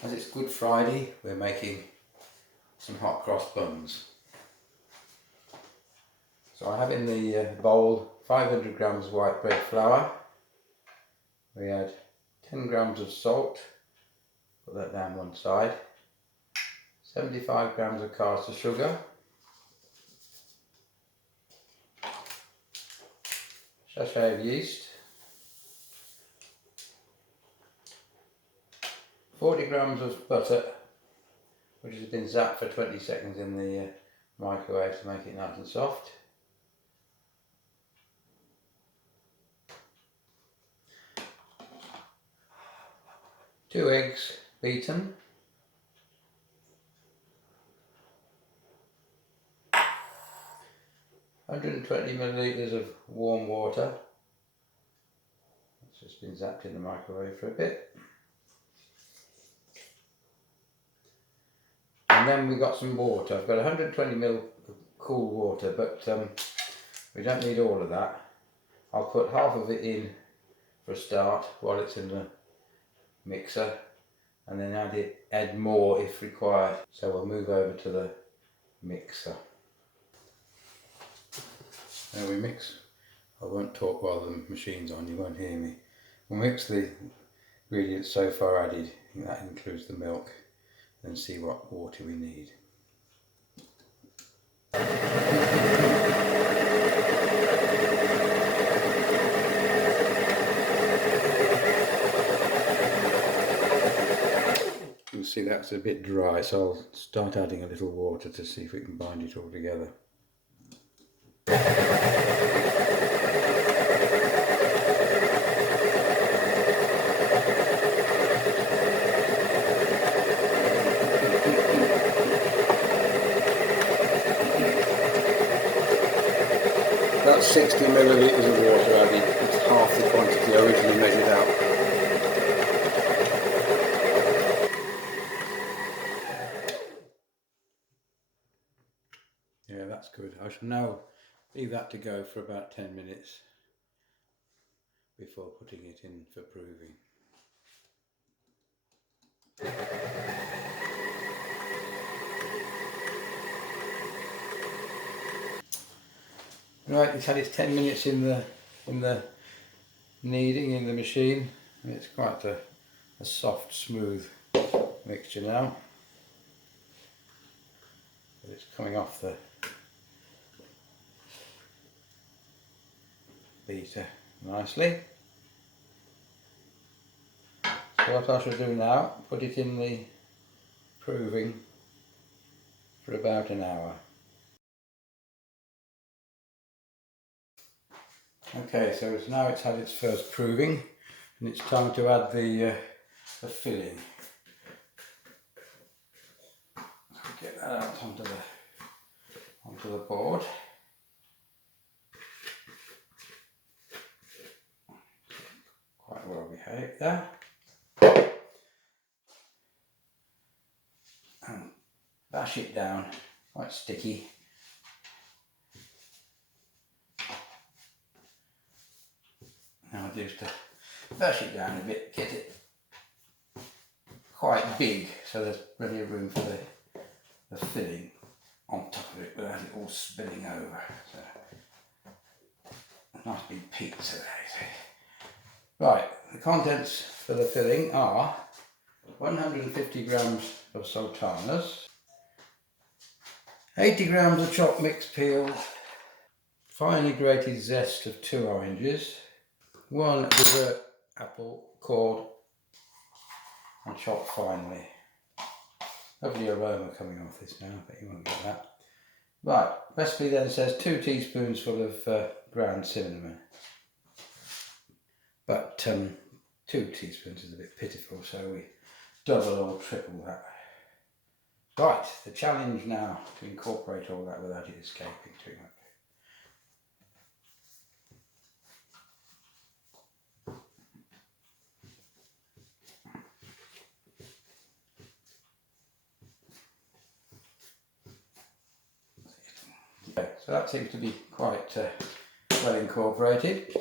As it's Good Friday, we're making some hot cross buns. So I have in the bowl 500 grams of white bread flour. We add 10 grams of salt, put that down one side, 75 grams of caster sugar, sachet of yeast, 40 grams of butter, which has been zapped for 20 seconds in the microwave to make it nice and soft. Two eggs beaten. ,120 millilitres of warm water. It's just been zapped in the microwave for a bit. And then we've got some water. I've got 120 ml of cool water, but we don't need all of that. I'll put half of it in for a start while it's in the mixer, and then add more if required. So we'll move over to the mixer. Now we mix. I won't talk while the machine's on, you won't hear me. We'll mix the ingredients so far added, that includes the milk, and see what water we need. You'll see that's a bit dry, so I'll start adding a little water to see if we can bind it all together. About 60 millilitres of water added. It's half the quantity I originally measured out. Yeah, that's good. I shall now leave that to go for about 10 minutes before putting it in for proving. Right, it's had its 10 minutes in the kneading in the machine, and it's quite a soft, smooth mixture now. But it's coming off the beater nicely. So what I shall do now, put it in the proving for about an hour. Okay, so now it's had its first proving, and it's time to add the filling. Get that out onto the board. Quite well behaved there. And bash it down, quite sticky. Now I do to bash it down a bit, get it quite big, so there's plenty of room for the filling on top of it without it all spilling over. So a nice big pizza there. Right, the contents for the filling are 150 grams of sultanas, 80 grams of chopped mixed peels, finely grated zest of 2 oranges, 1 dessert apple cored and chopped finely. Lovely aroma coming off this now, but you won't get that. Right, recipe then says 2 teaspoonsful of ground cinnamon. But 2 teaspoons is a bit pitiful, so we double or triple that. Right, the challenge now to incorporate all that without it escaping too much. So that seems to be quite well incorporated.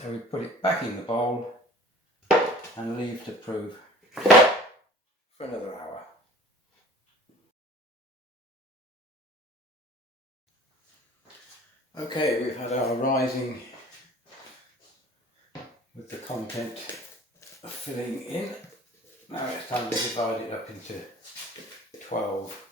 So we put it back in the bowl and leave to prove for another hour. Okay, we've had our rising with the content filling in. Now it's time to divide it up into 12.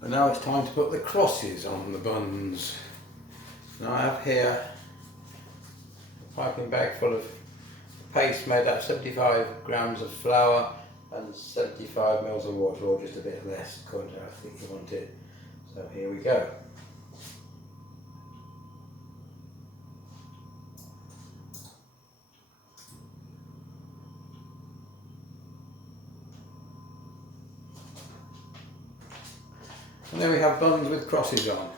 And now it's time to put the crosses on the buns. Now I have here a piping bag full of paste made out of 75 grams of flour and 75 mils of water, or just a bit less according to how thick you want it. So here we go. And then we have buns with crosses on.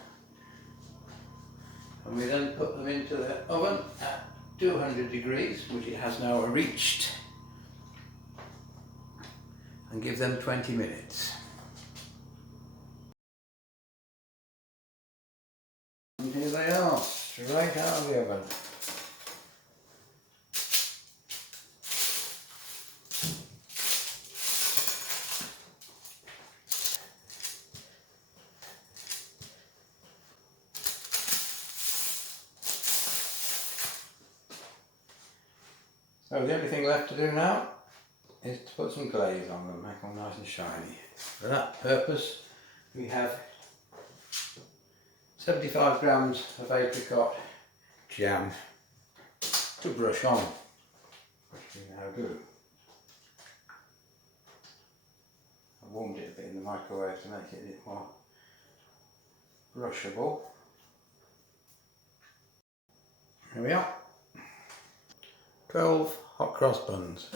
And we then put them into the oven at 200 degrees, which it has now reached, and give them 20 minutes. And here they are, straight out of the oven. So the only thing left to do now is to put some glaze on them, make them nice and shiny. For that purpose we have 75 grams of apricot jam to brush on, which we now do. I warmed it a bit in the microwave to make it a bit more brushable. Here we are. 12 hot cross buns.